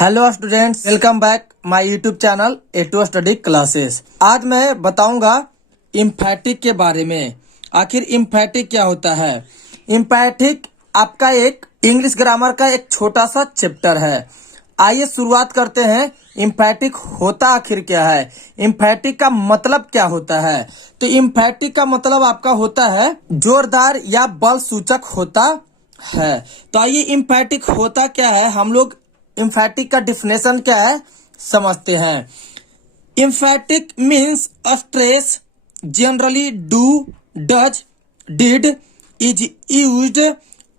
Hello students, welcome back my YouTube channel A two study classes. आज मैं बताऊंगा emphatic के बारे में। आखिर इम्फैटिक क्या होता है। इम्फैटिक आपका एक इंग्लिश ग्रामर का एक छोटा सा चैप्टर है। आइए शुरुआत करते हैं। इम्फैटिक होता आखिर क्या है, इम्फैटिक का मतलब क्या होता है। तो इम्फैटिक का मतलब आपका होता है जोरदार या बल सूचक होता है। तो आइए इम्फैटिक होता क्या है, हम लोग इम्फैटिक का डिफिनेशन क्या है समझते हैं। Emphatic means stress generally do, does, did is used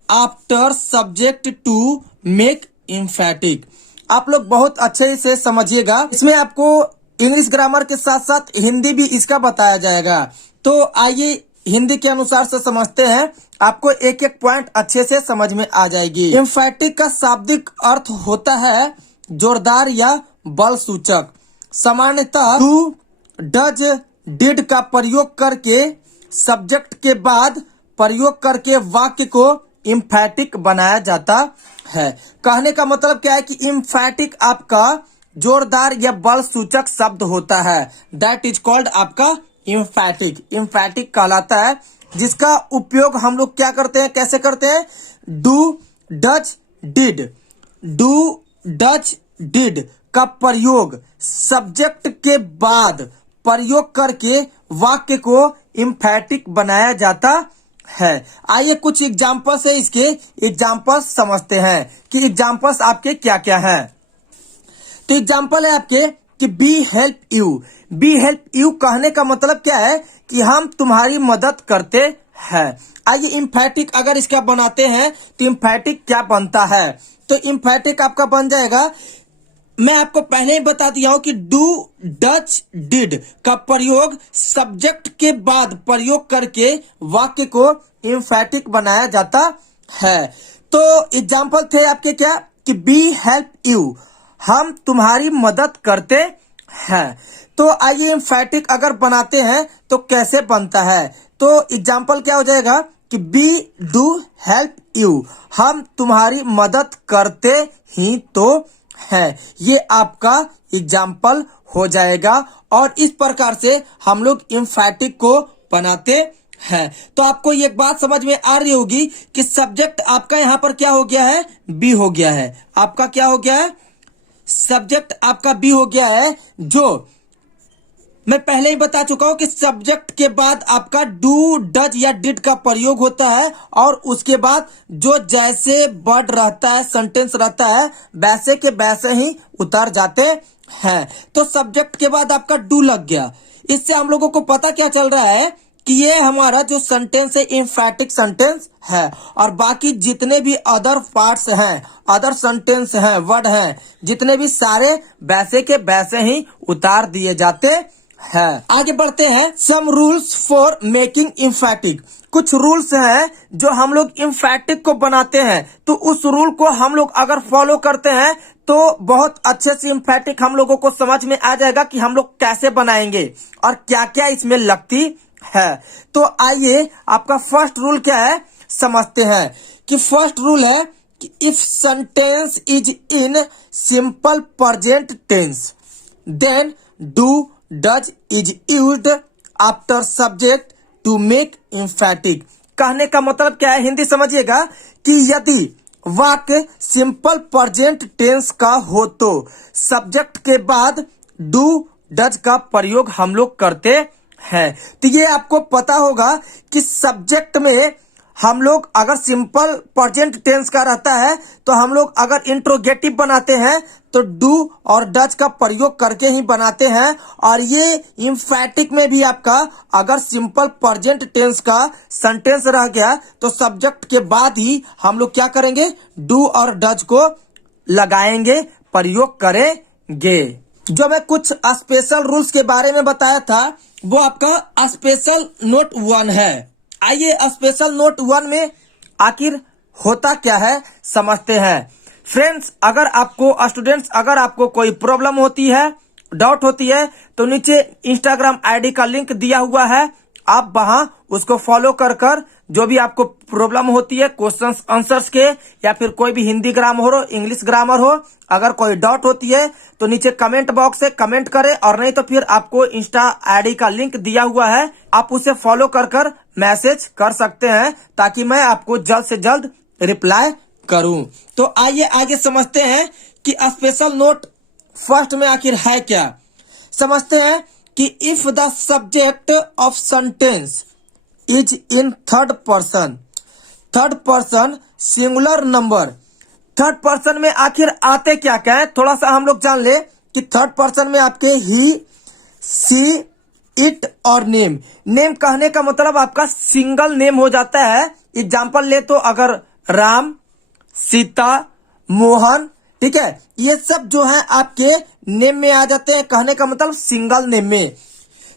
after subject to make emphatic. आप लोग बहुत अच्छे से समझिएगा। इसमें आपको इंग्लिश ग्रामर के साथ साथ हिंदी भी इसका बताया जाएगा। तो आइए हिंदी के अनुसार से समझते हैं, आपको एक एक पॉइंट अच्छे से समझ में आ जाएगी। इम्फैटिक का शाब्दिक अर्थ होता है जोरदार या बल सूचक। सामान्यतः डू, डज, डिड का प्रयोग करके सब्जेक्ट के बाद प्रयोग करके वाक्य को इम्फैटिक बनाया जाता है। कहने का मतलब क्या है कि इम्फैटिक आपका जोरदार या बल सूचक शब्द होता है। दैट इज कॉल्ड आपका इम्फैटिक। इम्फैटिक कहलाता है जिसका उपयोग हम लोग क्या करते हैं, कैसे करते हैं। Do, does, did, do, does, did का प्रयोग सब्जेक्ट के बाद प्रयोग करके वाक्य को इम्फैटिक बनाया जाता है। आइए कुछ एग्जाम्पल्स है, इसके एग्जाम्पल्स समझते हैं कि एग्जाम्पल्स आपके क्या क्या हैं। तो एग्जाम्पल है आपके कि B help you. B help you कहने का मतलब क्या है कि हम तुम्हारी मदद करते हैं। आइए इम्फैटिक अगर इसका बनाते हैं तो इम्फैटिक क्या बनता है। तो इम्फैटिक आपका बन जाएगा, मैं आपको पहले ही बता दिया हूं कि डू, डज, डिड का प्रयोग सब्जेक्ट के बाद प्रयोग करके वाक्य को इम्फैटिक बनाया जाता है। तो एग्जाम्पल थे आपके क्या कि बी हेल्प यू, हम तुम्हारी मदद करते हैं। तो आइए इम्फैटिक अगर बनाते हैं तो कैसे बनता है। तो एग्जाम्पल क्या हो जाएगा कि बी डू हेल्प यू, हम तुम्हारी मदद करते ही तो है। ये आपका एग्जाम्पल हो जाएगा और इस प्रकार से हम लोग इम्फैटिक को बनाते हैं। तो आपको ये बात समझ में आ रही होगी कि सब्जेक्ट आपका यहाँ पर क्या हो गया है, बी हो गया है। आपका क्या हो गया है, सब्जेक्ट आपका बी हो गया है। जो मैं पहले ही बता चुका हूं कि सब्जेक्ट के बाद आपका डू, डज या डिड का प्रयोग होता है और उसके बाद जो जैसे वर्ड रहता है, सेंटेंस रहता है, वैसे के वैसे ही उतर जाते हैं। तो सब्जेक्ट के बाद आपका डू लग गया। इससे हम लोगों को पता क्या चल रहा है कि ये हमारा जो सेंटेंस है इम्फैटिक सेंटेंस है और बाकी जितने भी अदर पार्ट्स हैं, अदर सेंटेंस हैं, वर्ड हैं, जितने भी सारे वैसे के वैसे ही उतार दिए जाते है। आगे बढ़ते हैं। Some rules for making emphatic. कुछ रूल्स हैं जो हम लोग इम्फैटिक को बनाते हैं। तो उस रूल को हम लोग अगर फॉलो करते हैं तो बहुत अच्छे से इम्फैटिक हम लोगों को समझ में आ जाएगा कि हम लोग कैसे बनाएंगे और क्या क्या इसमें लगती है। तो आइए आपका फर्स्ट रूल क्या है समझते हैं। कि फर्स्ट रूल है कि if sentence is in simple present tense then do, does is used after subject to make emphatic. कहने का मतलब क्या है, हिंदी समझिएगा कि यदि वाक्य सिंपल प्रेजेंट टेंस का हो तो सब्जेक्ट के बाद डू, डज का प्रयोग हम लोग करते हैं। तो ये आपको पता होगा कि सब्जेक्ट में हम लोग अगर सिंपल प्रेजेंट टेंस का रहता है तो हम लोग अगर इंट्रोगेटिव बनाते हैं तो डू और डज का प्रयोग करके ही बनाते हैं। और ये इम्फैटिक में भी आपका अगर सिंपल प्रेजेंट टेंस का सेंटेंस रह गया तो सब्जेक्ट के बाद ही हम लोग क्या करेंगे, डू और डज को लगाएंगे, प्रयोग करेंगे। जो मैं कुछ स्पेशल रूल्स के बारे में बताया था वो आपका स्पेशल नोट 1 है। आइए स्पेशल नोट 1 में आखिर होता क्या है समझते हैं। फ्रेंड्स, अगर आपको स्टूडेंट्स अगर आपको कोई प्रॉब्लम होती है, डाउट होती है तो नीचे इंस्टाग्राम आईडी का लिंक दिया हुआ है, आप वहां उसको फॉलो कर कर जो भी आपको प्रॉब्लम होती है क्वेश्चंस आंसर्स के, या फिर कोई भी हिंदी ग्रामर हो, इंग्लिश ग्रामर हो, अगर कोई डाउट होती है तो नीचे कमेंट बॉक्स से कमेंट करें, और नहीं तो फिर आपको इंस्टा आईडी का लिंक दिया हुआ है, आप उसे फॉलो कर कर मैसेज कर सकते हैं, ताकि मैं आपको जल्द से जल्द रिप्लाई करूं। तो आइए आगे समझते हैं कि स्पेशल नोट फर्स्ट में आखिर है क्या। समझते हैं कि if the subject of sentence is in third person singular number. Third person में आखिर आते क्या क्या है, थोड़ा सा हम लोग जान ले कि थर्ड पर्सन में आपके ही, सी, इट और नेम। नेम कहने का मतलब आपका सिंगल नेम हो जाता है। एग्जाम्पल ले तो अगर राम, सीता, मोहन, ठीक है, ये सब जो है आपके नेम में आ जाते हैं, कहने का मतलब सिंगल नेम में।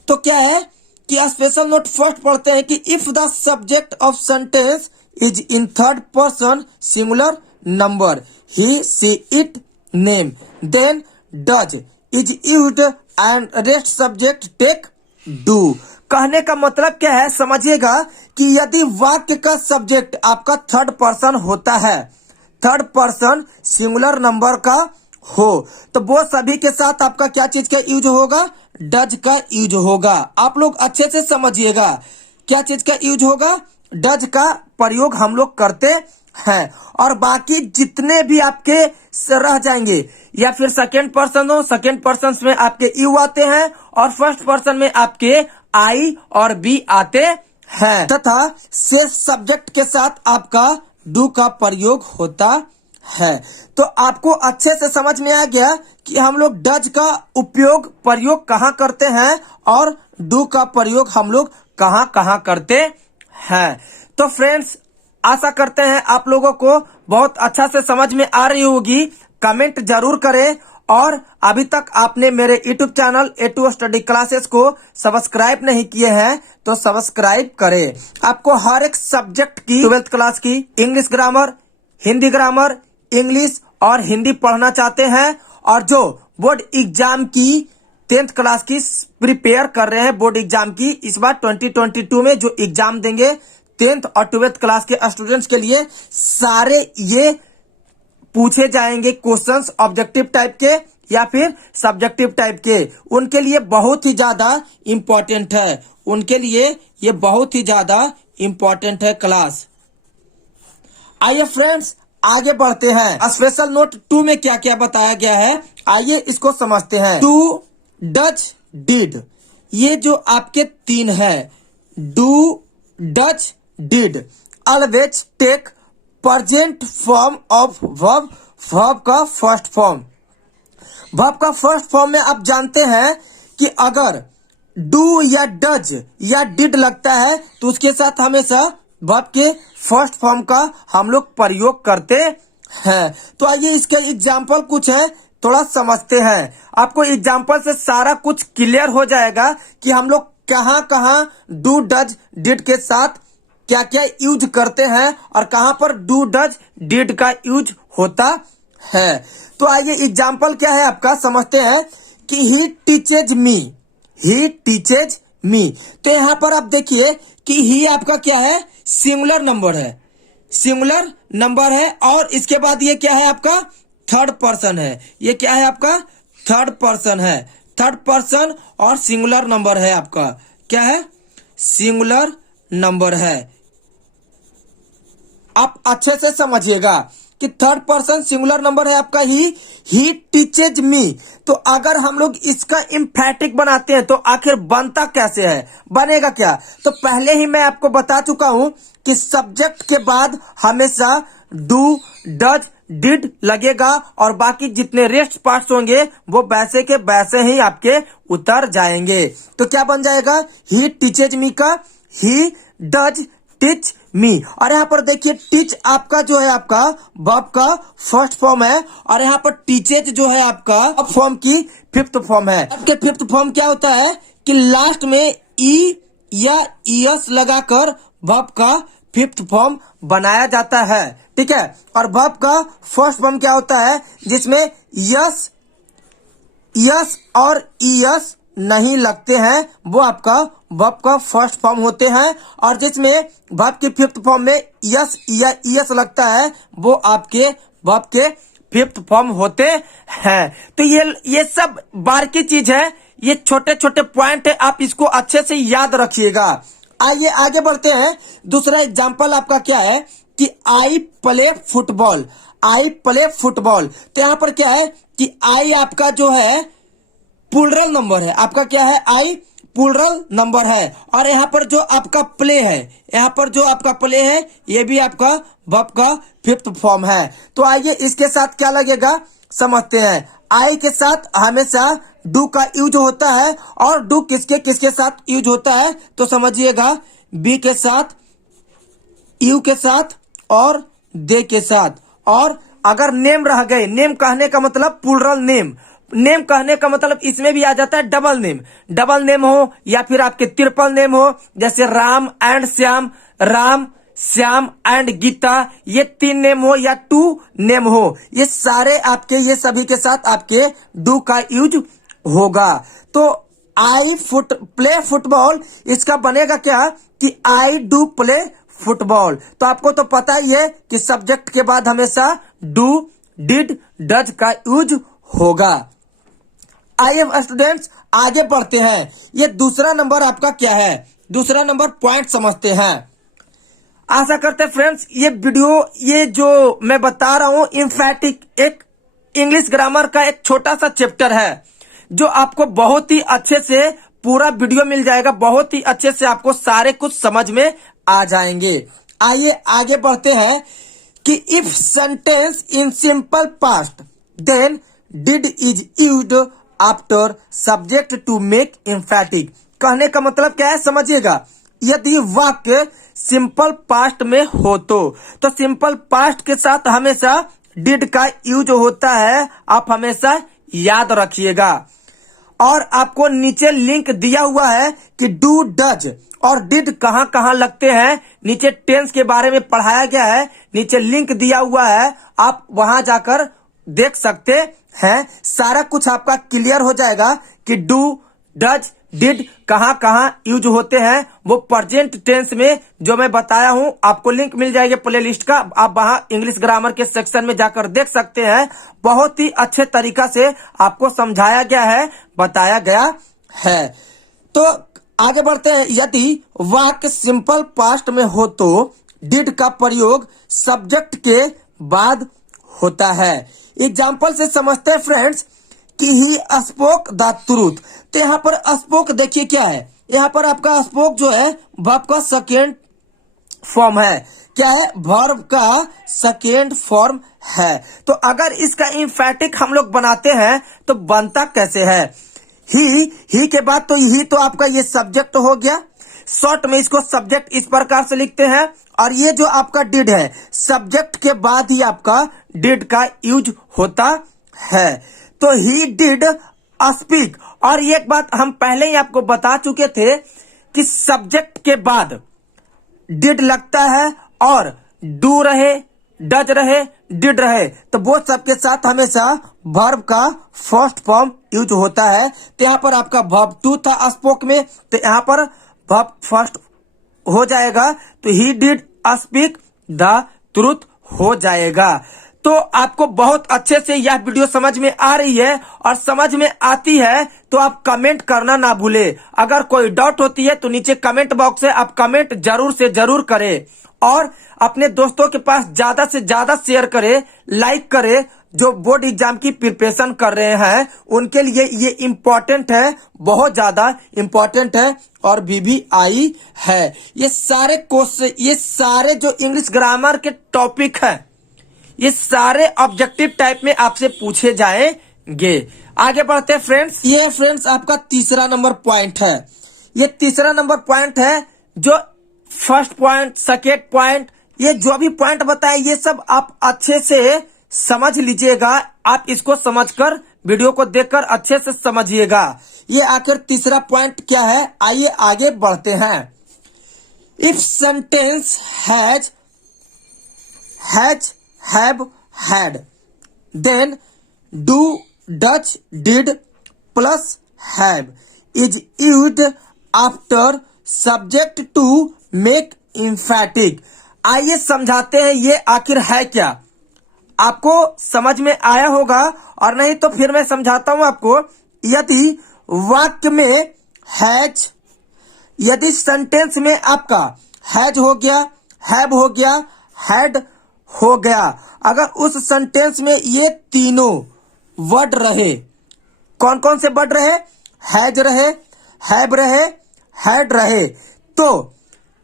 तो क्या है कि स्पेशल नोट फर्स्ट पढ़ते हैं कि if the subject of sentence is in third person singular number, he, she, it, name, then does is used and rest subject take do. कहने का मतलब क्या है समझिएगा कि यदि वाक्य का सब्जेक्ट आपका थर्ड पर्सन होता है, थर्ड पर्सन सिंगुलर नंबर का हो, तो वो सभी के साथ आपका क्या चीज का यूज होगा, डज का यूज होगा। आप लोग अच्छे से समझिएगा क्या चीज का यूज होगा, डज का प्रयोग हम लोग करते हैं। और बाकी जितने भी आपके रह जाएंगे, या फिर सेकेंड पर्सन हो, सेकेंड पर्सन में आपके यू आते हैं, और फर्स्ट पर्सन में आपके आई और बी आते हैं, तथा शेष सब्जेक्ट के साथ आपका डू का प्रयोग होता है। तो आपको अच्छे से समझ में आ गया कि हम लोग डज का उपयोग प्रयोग कहाँ करते हैं और डू का प्रयोग हम लोग कहाँ कहाँ करते हैं। तो फ्रेंड्स, आशा करते हैं आप लोगों को बहुत अच्छा से समझ में आ रही होगी। कमेंट जरूर करें, और अभी तक आपने मेरे YouTube channel A2 study classes को सब्सक्राइब नहीं किए हैं तो सब्सक्राइब करें। आपको हर एक सब्जेक्ट की 12th क्लास की English grammar, Hindi grammar, English और हिंदी पढ़ना चाहते हैं, और जो बोर्ड एग्जाम की 10th क्लास की प्रिपेयर कर रहे हैं, बोर्ड एग्जाम की इस बार 2022 में जो एग्जाम देंगे 10th और 12th क्लास के स्टूडेंट्स के लिए, सारे ये पूछे जाएंगे क्वेश्चंस ऑब्जेक्टिव टाइप के या फिर सब्जेक्टिव टाइप के। उनके लिए बहुत ही ज्यादा इंपॉर्टेंट है, उनके लिए ये बहुत ही ज्यादा इंपॉर्टेंट है क्लास। आइए फ्रेंड्स आगे बढ़ते हैं। स्पेशल नोट 2 में क्या क्या बताया गया है, आइए इसको समझते हैं। डू, डज, डिड, ये जो आपके 3 है, do, does, did, always take present form of verb, verb का फर्स्ट फॉर्म। वर्ब का फर्स्ट फॉर्म में आप जानते हैं कि अगर डू या डज या डिड लगता है तो उसके साथ हमेशा वर्ब के फर्स्ट फॉर्म का हम लोग प्रयोग करते हैं। तो आइए इसका एग्जाम्पल कुछ है, थोड़ा समझते हैं। आपको एग्जाम्पल से सारा कुछ क्लियर हो जाएगा कि हम लोग कहाँ कहाँ डू, डज, डिड के साथ क्या क्या यूज करते हैं और कहां पर डू, डज, डिड का यूज होता है। तो आइए एग्जाम्पल क्या है आपका समझते हैं कि ही टीचेज मी, ही टीचेज मी। तो यहां पर आप देखिए कि ही आपका क्या है, सिंगुलर नंबर है, सिंगुलर नंबर है, और इसके बाद ये क्या है आपका थर्ड पर्सन है, ये क्या है आपका थर्ड पर्सन है, थर्ड पर्सन और सिंगुलर नंबर है आपका, क्या है सिंगुलर नंबर है। आप अच्छे से समझिएगा कि थर्ड पर्सन सिंगुलर नंबर है आपका ही टीचेज मी। तो अगर हम लोग इसका इम्फैटिक बनाते हैं तो आखिर बनता कैसे है, बनेगा क्या, तो पहले ही मैं आपको बता चुका हूं कि सब्जेक्ट के बाद हमेशा डू, डज, डिड लगेगा, और बाकी जितने रेस्ट पार्ट्स होंगे वो वैसे के वैसे ही आपके उतर जाएंगे। तो क्या बन जाएगा, ही टीचेज मी का ही डज टीच मी। और यहाँ पर देखिए टीच आपका जो है आपका वर्ब का फर्स्ट फॉर्म है, और यहाँ पर टीचेज जो है आपका फॉर्म की फिफ्थ फॉर्म है। आपके फिफ्थ फॉर्म क्या होता है कि लास्ट में ई या ईएस लगाकर वर्ब का फिफ्थ फॉर्म बनाया जाता है, ठीक है। और वर्ब का फर्स्ट फॉर्म क्या होता है जिसमें यस, यस और ईएस नहीं लगते हैं, वो आपका वर्ब का फर्स्ट फॉर्म होते हैं, और जिसमें वर्ब के फिफ्थ फॉर्म में यस या यस लगता है वो आपके वर्ब के फिफ्थ फॉर्म होते हैं। तो ये सब बारीकी चीज है, ये छोटे छोटे पॉइंट है, आप इसको अच्छे से याद रखिएगा। आइए आगे बढ़ते हैं। दूसरा एग्जाम्पल आपका क्या है कि I play football. I play football, तो यहाँ पर क्या है कि आई आपका जो है प्लूरल नंबर है। आपका क्या है? आई प्लूरल नंबर है। और यहाँ पर जो आपका प्ले है, यहाँ पर जो आपका प्ले है ये भी आपका वर्ब का फिफ्थ फॉर्म है। तो आइए इसके साथ क्या लगेगा समझते हैं। आई के साथ हमेशा डू का यूज होता है, और डू किसके किसके साथ यूज होता है तो समझिएगा, बी के साथ, यू के साथ और दे के साथ। और अगर नेम रह गए, नेम कहने का मतलब प्लूरल नेम, नेम कहने का मतलब इसमें भी आ जाता है डबल नेम। डबल नेम हो या फिर आपके ट्रिपल नेम हो, जैसे राम एंड श्याम, राम श्याम एंड गीता, ये 3 नेम हो या 2 नेम हो, ये सारे आपके, ये सभी के साथ आपके डू का यूज होगा। तो आई प्ले फुटबॉल, इसका बनेगा क्या कि आई डू प्ले फुटबॉल। तो आपको तो पता ही है कि सब्जेक्ट के बाद हमेशा डू, डिड, डज का यूज होगा। आइए स्टूडेंट्स आगे बढ़ते हैं। ये दूसरा नंबर आपका क्या है, दूसरा नंबर पॉइंट समझते हैं। आशा करते हैं फ्रेंड्स ये वीडियो, ये जो मैं बता रहा हूं एम्फैटिक, एक इंग्लिश ग्रामर का एक छोटा सा चैप्टर है जो आपको बहुत ही अच्छे से पूरा वीडियो मिल जाएगा, बहुत ही अच्छे से आपको सारे कुछ समझ में आ जाएंगे। आइए आगे बढ़ते हैं कि if sentence in simple past then did is used after subject to make emphatic. कहने का मतलब क्या है समझिएगा। यदि वाक्य सिंपल पास्ट में हो तो सिंपल पास्ट के साथ हमेशा डिड का यूज होता है, आप हमेशा याद रखिएगा। और आपको नीचे लिंक दिया हुआ है कि डू, डज और डिड कहां कहां लगते हैं, नीचे टेंस के बारे में पढ़ाया गया है, नीचे लिंक दिया हुआ है, आप वहां जाकर देख सकते हैं। सारा कुछ आपका क्लियर हो जाएगा कि डू, डज, डिड कहां कहां यूज होते हैं। वो प्रेजेंट टेंस में जो मैं बताया हूं, आपको लिंक मिल जाएगी प्लेलिस्ट का, आप वहां इंग्लिश ग्रामर के सेक्शन में जाकर देख सकते हैं। बहुत ही अच्छे तरीका से आपको समझाया गया है, बताया गया है। तो आगे बढ़ते हैं। यदि वाक्य सिंपल पास्ट में हो तो डिड का प्रयोग सब्जेक्ट के बाद होता है। एग्जाम्पल से समझते हैं फ्रेंड्स कि ही स्पोक द ट्रूथ। तो यहाँ पर स्पोक देखिए क्या है, यहाँ पर आपका स्पोक जो है वर्ब का सेकेंड फॉर्म है। क्या है? वर्ब का सेकेंड फॉर्म है। तो अगर इसका एम्फैटिक हम लोग बनाते हैं तो बनता कैसे है? ही के बाद तो ही तो आपका ये सब्जेक्ट हो गया, शॉर्ट में इसको सब्जेक्ट इस प्रकार से लिखते हैं। और ये जो आपका डिड है, सब्जेक्ट के बाद ही आपका डिड का यूज होता है। तो ही डिड स्पीक। और एक बात हम पहले ही आपको बता चुके थे कि सब्जेक्ट के बाद डिड लगता है, और डू रहे, डज रहे, डिड रहे, तो वो सबके साथ हमेशा वर्ब का फर्स्ट फॉर्म यूज होता है। तो यहाँ पर आपका वर्ब टू था स्पोक में, तो यहाँ पर वर्ब फर्स्ट हो जाएगा, तो he did speak the truth हो जाएगा। तो आपको बहुत अच्छे से यह वीडियो समझ में आ रही है, और समझ में आती है तो आप कमेंट करना ना भूले। अगर कोई डाउट होती है तो नीचे कमेंट बॉक्स है, आप कमेंट जरूर से जरूर करें, और अपने दोस्तों के पास ज्यादा से ज्यादा शेयर करें, लाइक करें। जो बोर्ड एग्जाम की प्रिपरेशन कर रहे हैं उनके लिए ये इम्पोर्टेंट है, बहुत ज्यादा इम्पोर्टेंट है, और VVI है। ये सारे क्वेश्चन, ये सारे जो इंग्लिश ग्रामर के टॉपिक हैं, ये सारे ऑब्जेक्टिव टाइप में आपसे पूछे जाएंगे। आगे बढ़ते हैं फ्रेंड्स। ये फ्रेंड्स आपका तीसरा नंबर पॉइंट है। ये तीसरा नंबर पॉइंट है, जो फर्स्ट पॉइंट, सेकेंड पॉइंट, ये जो भी पॉइंट बताए ये सब आप अच्छे से समझ लीजिएगा। आप इसको समझकर, वीडियो को देखकर अच्छे से समझिएगा। ये आखिर तीसरा पॉइंट क्या है, आइए आगे बढ़ते हैं। If sentence has, have, had, then do, does, did plus have is used after subject to make emphatic. आइए समझाते हैं ये आखिर है क्या। आपको समझ में आया होगा, और नहीं तो फिर मैं समझाता हूं आपको। यदि वाक्य में हैज, यदि सेंटेंस में आपका हैज हो गया, हैव हो गया, हैड हो गया, अगर उस सेंटेंस में ये तीनों वर्ड रहे, कौन कौन से वर्ड रहे, हैज रहे, हैव रहे, हैड रहे, तो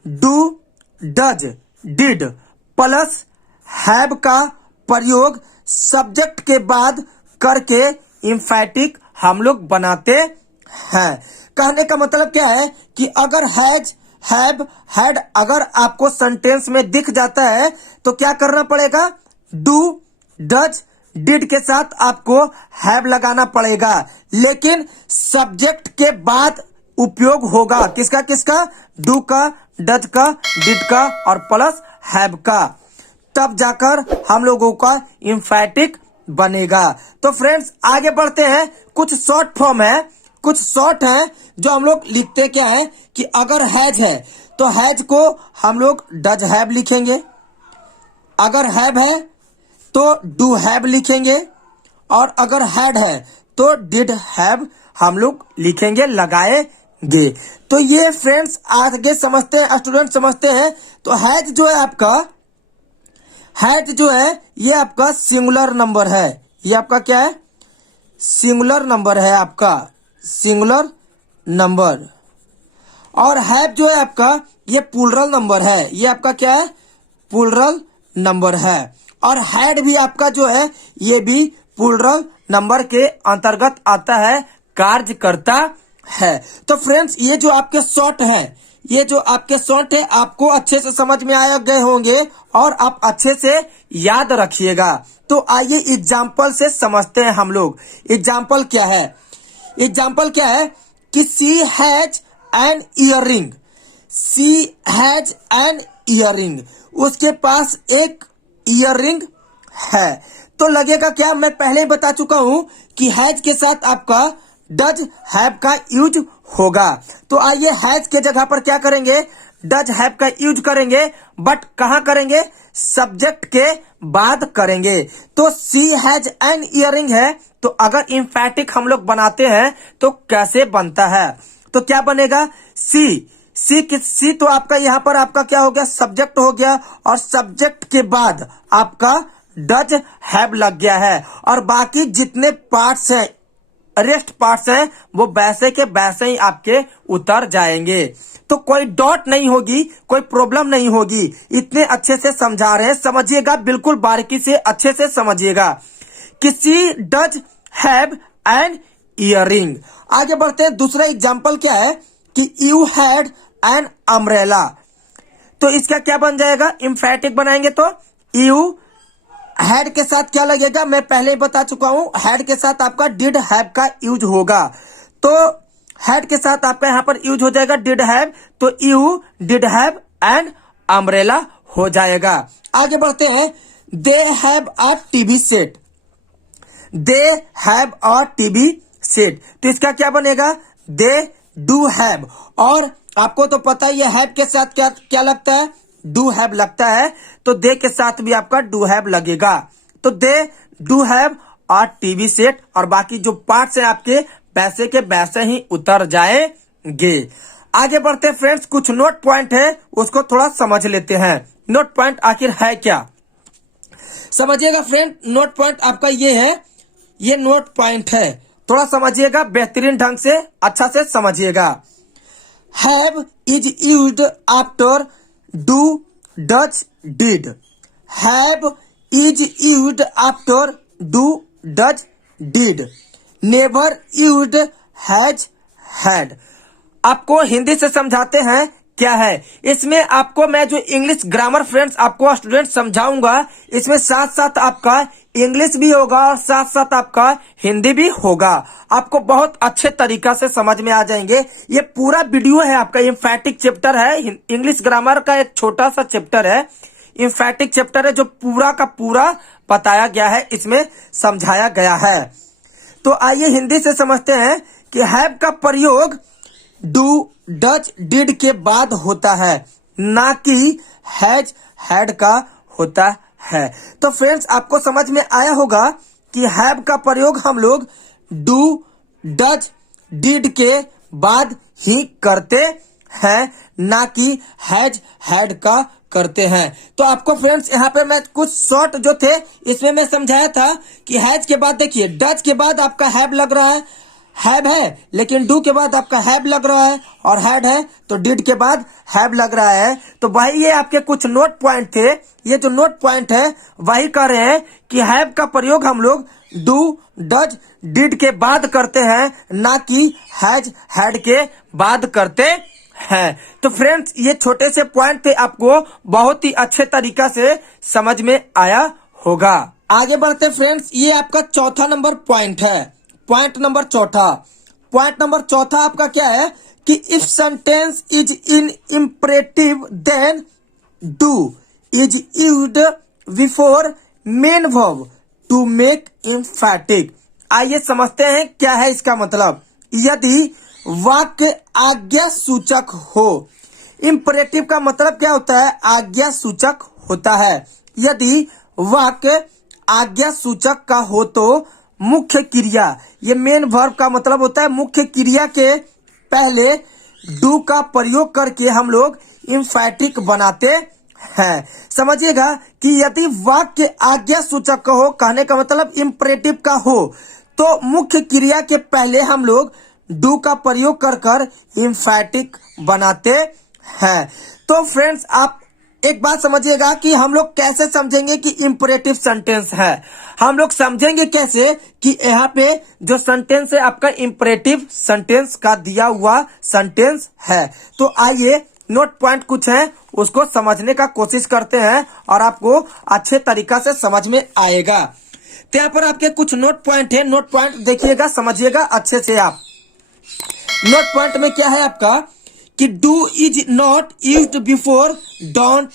do, does, did plus have का प्रयोग सब्जेक्ट के बाद करके एम्फैटिक हम लोग बनाते हैं। कहने का मतलब क्या है कि अगर हैज, हैव, हैड अगर आपको सेंटेंस में दिख जाता है तो क्या करना पड़ेगा, डू, डज, डिड के साथ आपको हैव लगाना पड़ेगा, लेकिन सब्जेक्ट के बाद उपयोग होगा किसका किसका, डू का, डज का, डिड का और प्लस हैव का, तब जाकर हम लोगों का एम्फैटिक बनेगा। तो फ्रेंड्स आगे बढ़ते हैं। कुछ शॉर्ट फॉर्म है, कुछ शॉर्ट है जो हम लोग लिखते क्या है कि अगर हैज है तो हैज को हम लोग डज हैव लिखेंगे, अगर हैव है तो डू हैव लिखेंगे, और अगर हैड है तो डिड हैव हम लोग लिखेंगे, लगाएंगे। तो ये फ्रेंड्स आगे समझते हैं, स्टूडेंट समझते हैं। तो हैज जो है आपका, हैज जो है ये आपका सिंगुलर नंबर है, ये आपका क्या है, सिंगुलर नंबर है आपका, सिंगुलर नंबर। और हैव जो है आपका ये प्लूरल नंबर है, ये आपका क्या है, प्लूरल नंबर है। और हैड भी आपका जो है ये भी प्लूरल नंबर के अंतर्गत आता है, कार्य करता है। तो फ्रेंड्स ये जो आपके शॉर्ट है, ये जो आपके शॉर्ट है आपको अच्छे से समझ में आया गए होंगे और आप अच्छे से याद रखिएगा। तो आइए एग्जाम्पल से समझते हैं हम लोग। एग्जाम्पल क्या है, एग्जाम्पल क्या है कि she has an earring, she has an earring, उसके पास एक ईयररिंग है। तो लगेगा क्या, मैं पहले ही बता चुका हूं कि हैज के साथ आपका डज हैव का यूज होगा। तो आइए हैज के जगह पर क्या करेंगे, डज हैव का यूज करेंगे, बट कहां करेंगे, सब्जेक्ट के बाद करेंगे। तो सी हैज एन ईयररिंग है, तो अगर एम्फैटिक हम लोग बनाते हैं तो कैसे बनता है, तो क्या बनेगा, सी तो आपका यहां पर आपका क्या हो गया, सब्जेक्ट हो गया, और सब्जेक्ट के बाद आपका डज हैव लग गया है, और बाकी जितने पार्ट्स हैं, रेस्ट पार्ट्स हैं, वो वैसे के वैसे ही आपके उतर जाएंगे। तो कोई डॉट नहीं होगी, कोई प्रॉब्लम नहीं होगी। इतने अच्छे से समझा रहे हैं, समझिएगा, बिल्कुल बारीकी से अच्छे से समझिएगा। किसी डज हैव एन ईयररिंग। आगे बढ़ते हैं। दूसरा एग्जांपल क्या है कि यू हैड एन अम्ब्रेला। तो इसका क्या बन जाएगा, एम्फैटिक बनाएंगे तो यू हैड के साथ क्या लगेगा, मैं पहले ही बता चुका हूं, हैड के साथ आपका डिड हैव का यूज होगा। तो हैड के साथ आपका यहां पर यूज हो जाएगा डिड हैव, तो you did have an umbrella हो जाएगा। आगे बढ़ते हैं। They have a TV set, they have a TV set, तो इसका क्या बनेगा, दे डू हैव। और आपको तो पता ही है हैव के साथ क्या क्या लगता है, डू हैव लगता है, तो दे के साथ भी आपका डू हैव लगेगा। तो दे डू हैव और टीवी सेट, और बाकी जो पार्ट्स हैं आपके वैसे के वैसे ही उतर जाएंगे। आगे बढ़ते फ्रेंड्स, कुछ नोट पॉइंट है उसको थोड़ा समझ लेते हैं। नोट पॉइंट आखिर है क्या, समझिएगा फ्रेंड। नोट पॉइंट आपका ये है, ये नोट पॉइंट है, थोड़ा समझिएगा, बेहतरीन ढंग से अच्छा से समझिएगा। Have is used after do, does, did. Have is used after do, does, did. Never used has, had. आपको हिंदी से समझाते हैं क्या है इसमें। आपको मैं जो इंग्लिश ग्रामर फ्रेंड्स आपको स्टूडेंट समझाऊंगा, इसमें साथ साथ आपका इंग्लिश भी होगा और साथ साथ आपका हिंदी भी होगा। आपको बहुत अच्छे तरीका से समझ में आ जाएंगे। ये पूरा वीडियो है आपका एम्फैटिक चैप्टर है, इंग्लिश ग्रामर का एक छोटा सा चैप्टर है, एम्फैटिक चैप्टर है, जो पूरा का पूरा बताया गया है, इसमें समझाया गया है। तो आइए हिंदी से समझते हैं कि हैव का प्रयोग डू डज डिड के बाद होता है, ना कि हैज हैड का होता है। तो फ्रेंड्स आपको समझ में आया होगा कि हैव का प्रयोग हम लोग डू डज डिड के बाद ही करते हैं, ना कि हैज हैड का करते हैं। तो आपको फ्रेंड्स यहाँ पे मैं कुछ शॉर्ट जो थे इसमें मैं समझाया था कि हैज के बाद देखिए डज के बाद आपका हैव लग रहा है, हैव है, लेकिन डू के बाद आपका हैव लग रहा है, और हैड है तो डिड के बाद हैव लग रहा है। तो भाई ये आपके कुछ नोट पॉइंट थे, ये जो नोट पॉइंट है वही कह रहे हैं कि हैव का प्रयोग हम लोग डू डज डिड के बाद करते हैं, ना कि हैज हैड के बाद करते हैं। तो फ्रेंड्स ये छोटे से पॉइंट थे, आपको बहुत ही अच्छे तरीका से समझ में आया होगा। आगे बढ़ते फ्रेंड्स, ये आपका चौथा नंबर पॉइंट है, पॉइंट नंबर चौथा। पॉइंट नंबर चौथा आपका क्या है कि if sentence is in imperative then do is used before main verb to make emphatic. आइए समझते हैं क्या है इसका मतलब। यदि वाक्य आज्ञा सूचक हो, इम्परेटिव का मतलब क्या होता है, आज्ञा सूचक होता है। यदि वाक्य आज्ञा सूचक का हो तो मुख्य क्रिया, ये मेन वर्ब का मतलब होता है, मुख्य क्रिया के पहले डू का प्रयोग करके हम लोग एम्फैटिक बनाते हैं। समझिएगा कि यदि वाक्य आज्ञा सूचक का हो, कहने का मतलब इम्परेटिव का हो, तो मुख्य क्रिया के पहले हम लोग डू का प्रयोग कर कर एम्फैटिक बनाते हैं। तो फ्रेंड्स आप एक बात समझिएगा कि हम लोग कैसे समझेंगे कि इम्परेटिव सेंटेंस है। हम लोग समझेंगे कैसे कि यहाँ पे जो सेंटेंस है आपका इम्परेटिव सेंटेंस का दिया हुआ सेंटेंस है। तो आइए नोट पॉइंट कुछ है उसको समझने का कोशिश करते हैं और आपको अच्छे तरीका से समझ में आएगा। तो यहाँ पर आपके कुछ नोट पॉइंट है, नोट पॉइंट देखिएगा, समझिएगा अच्छे से आप। नोट पॉइंट में क्या है आपका कि do is not used before don't,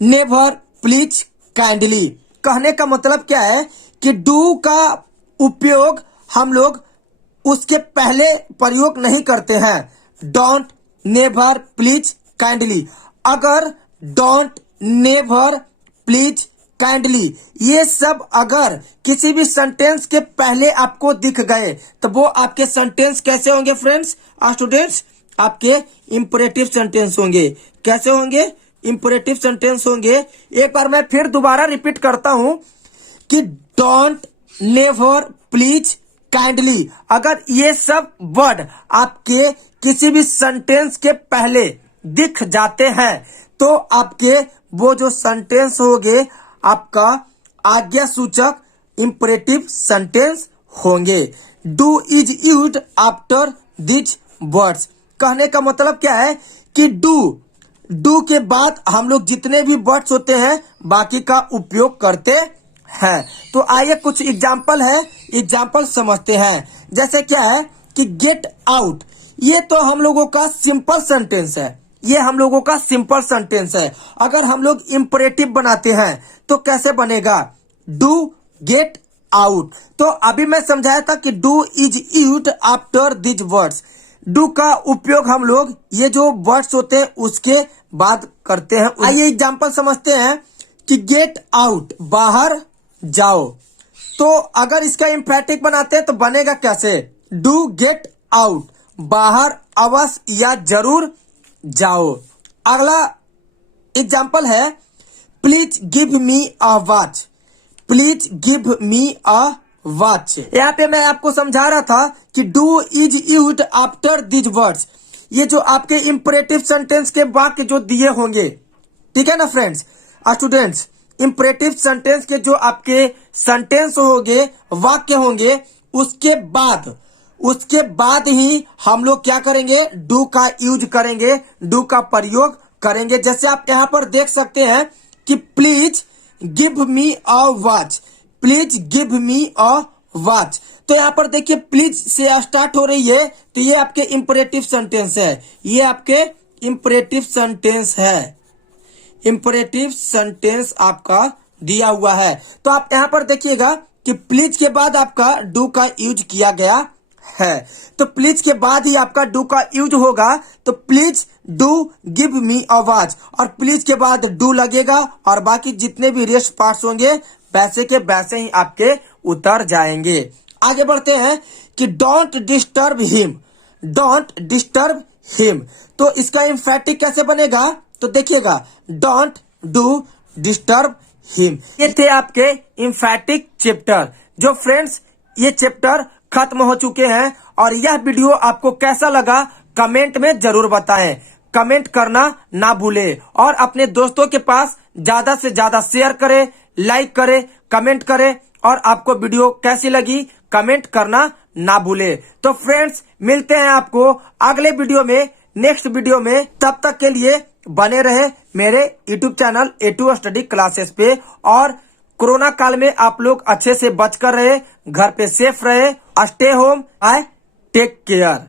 never, please, kindly. कहने का मतलब क्या है कि डू का उपयोग हम लोग उसके पहले प्रयोग नहीं करते हैं। Don't, never, please, kindly. अगर डोंट, नेवर, प्लीज, काइंडली ये सब अगर किसी भी सेंटेंस के पहले आपको दिख गए तो वो आपके सेंटेंस कैसे होंगे फ्रेंड्स, स्टूडेंट्स, आपके इंपरेटिव सेंटेंस होंगे। कैसे होंगे, इंपरेटिव सेंटेंस होंगे। एक बार मैं फिर दोबारा रिपीट करता हूं कि डोंट, नेवर, प्लीज, काइंडली, अगर ये सब वर्ड आपके किसी भी सेंटेंस के पहले दिख जाते हैं तो आपके वो जो सेंटेंस होंगे आपका आज्ञा सूचक इंपरेटिव सेंटेंस होंगे। Do is used after this words. कहने का मतलब क्या है कि डू के बाद हम लोग जितने भी वर्ड्स होते हैं बाकी का उपयोग करते हैं। तो आइए कुछ एग्जाम्पल है, एग्जाम्पल समझते हैं। जैसे क्या है कि गेट आउट, ये तो हम लोगों का सिंपल सेंटेंस है, ये हम लोगों का सिंपल सेंटेंस है। अगर हम लोग इंपरेटिव बनाते हैं तो कैसे बनेगा, डू गेट आउट। तो अभी मैं समझाया था कि do is used after this words. Do का उपयोग हम लोग ये जो वर्ड्स होते हैं उसके बाद करते हैं। आइए एग्जांपल समझते हैं कि गेट आउट, बाहर जाओ। तो अगर इसका एम्फैटिक बनाते हैं तो बनेगा कैसे, डू गेट आउट, बाहर अवश्य या जरूर जाओ। अगला एग्जाम्पल है please give me a watch, please give me a watch. यहाँ पे मैं आपको समझा रहा था कि do is used after this words. ये जो आपके इंपरेटिव सेंटेंस के वाक्य जो दिए होंगे, ठीक है ना फ्रेंड्स, स्टूडेंट्स, इंपरेटिव सेंटेंस के जो आपके सेंटेंस होंगे, वाक्य होंगे, उसके बाद ही हम लोग क्या करेंगे, डू का यूज करेंगे, डू का प्रयोग करेंगे। जैसे आप यहाँ पर देख सकते हैं कि please give me a watch, please give me a watch. तो यहाँ पर देखिए प्लीज से स्टार्ट हो रही है तो ये आपके इंपरेटिव सेंटेंस है, ये आपके इंपरेटिव सेंटेंस है, इंपरेटिव सेंटेंस आपका दिया हुआ है। तो आप यहाँ पर देखिएगा कि प्लीज के बाद आपका डू का यूज किया गया है। तो प्लीज के बाद ही आपका डू का यूज होगा। तो प्लीज डू गिव मी आवाज, और प्लीज के बाद डू लगेगा और बाकी जितने भी रेस्ट पार्ट्स होंगे वैसे के वैसे ही आपके उतर जाएंगे। आगे बढ़ते हैं कि don't disturb him, don't disturb him. तो इसका एम्फैटिक कैसे बनेगा, तो देखिएगा, डोंट डू डिस्टर्ब हिम। ये थे आपके एम्फैटिक चैप्टर। जो फ्रेंड्स ये चैप्टर खत्म हो चुके हैं, और यह वीडियो आपको कैसा लगा कमेंट में जरूर बताएं। कमेंट करना ना भूले और अपने दोस्तों के पास ज्यादा से ज्यादा शेयर करें, लाइक करें, कमेंट करें, और आपको वीडियो कैसी लगी कमेंट करना ना भूले। तो फ्रेंड्स मिलते हैं आपको अगले वीडियो में, नेक्स्ट वीडियो में। तब तक के लिए बने रहे मेरे YouTube channel A2 study classes पे। और कोरोना काल में आप लोग अच्छे से बच कर रहे, घर पे सेफ रहे। Stay home, I take care.